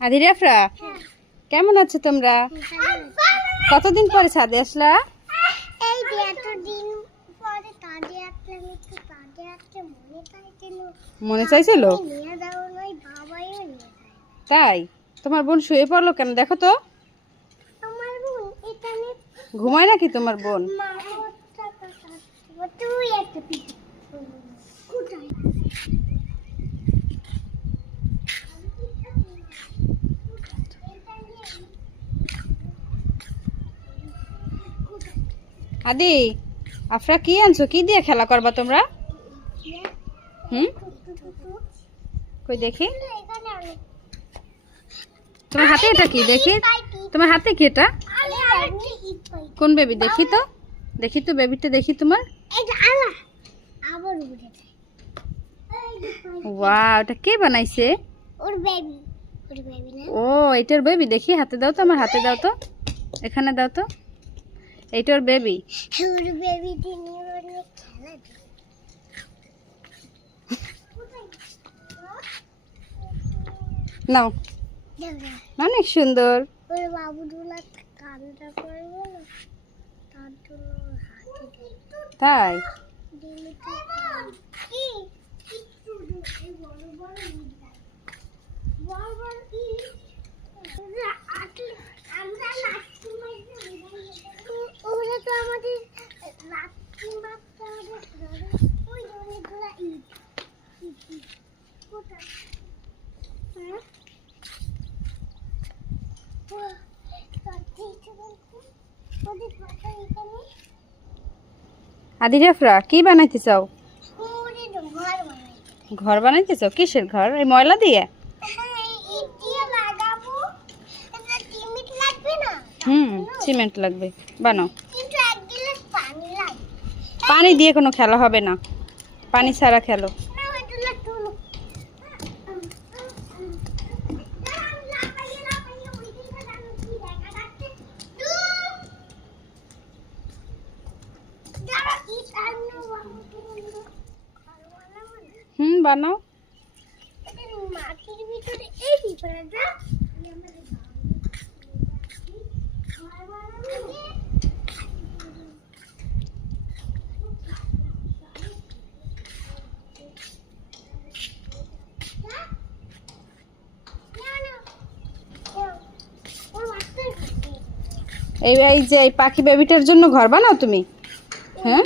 আদিরাফরা, কেমন আছো তোমরা? কতদিন পরে ছাদে আসলা? এই যে এতদিন পরে ছাদে আসলাম, একটু ছাদে আসতে মনে চাইছিল। মনে চাইছিল? নিয়ে যাও নয়, বাবাইও নিয়ে যায়। তাই? তোমার বোন শুয়ে পড়লো কেন দেখো তো? আমার বোন এখানে ঘুমায় নাকি তোমার বোন? মা তুই একটা পিঠে কোথায়? আদি, আফরা কি আনছো? কি দিয়ে খেলা করবা তোমরা? হুম, কই দেখি। এখানে অনেক তোমার হাতে এটা কি দেখি? তোমার হাতে কি এটা? কোন বেবি? দেখি তো, দেখি তো বেবিটা, দেখি তোমার। এটা আলা আবার উঠে যায়। ওয়াও, এটা কে বানাইছে? ওর বেবি না? ও, এটার বেবি। দেখি হাতে দাও তো, আমার হাতে দাও তো, এখানে দাও তো। এইটার বেবি। ওর বেবি নিয়ে অনেক খেলা করে। নাও, অনেক সুন্দর। ওর বাবু দুলা কান্না করে বলো, তার জন্য ওর হাতে তাই? দিলে তো কি কিচ্ছু এই বড় বড় ইটা বড় বড় ইট আমরা লাঠি মারতে ওরা তো আমাদের লাঠি মারতে আমাদের ওই অনেকগুলা ইট কোথায়? হ্যাঁ আদিরাফরা, কি বানাইতে চাও? ঘর বানাইতে চাও? কিসের ঘর? এই ময়লা দিয়ে? হুম, সিমেন্ট লাগবে, বানাও। পানি দিয়ে কোনো খেলা হবে না, পানি ছাড়া খেলো। হুম, বানাও। মাটির ভিতরে এই পিঁপড়াটা এই এই যে এই পাখি বেবিটার জন্য ঘর বানাও তুমি? হ্যাঁ,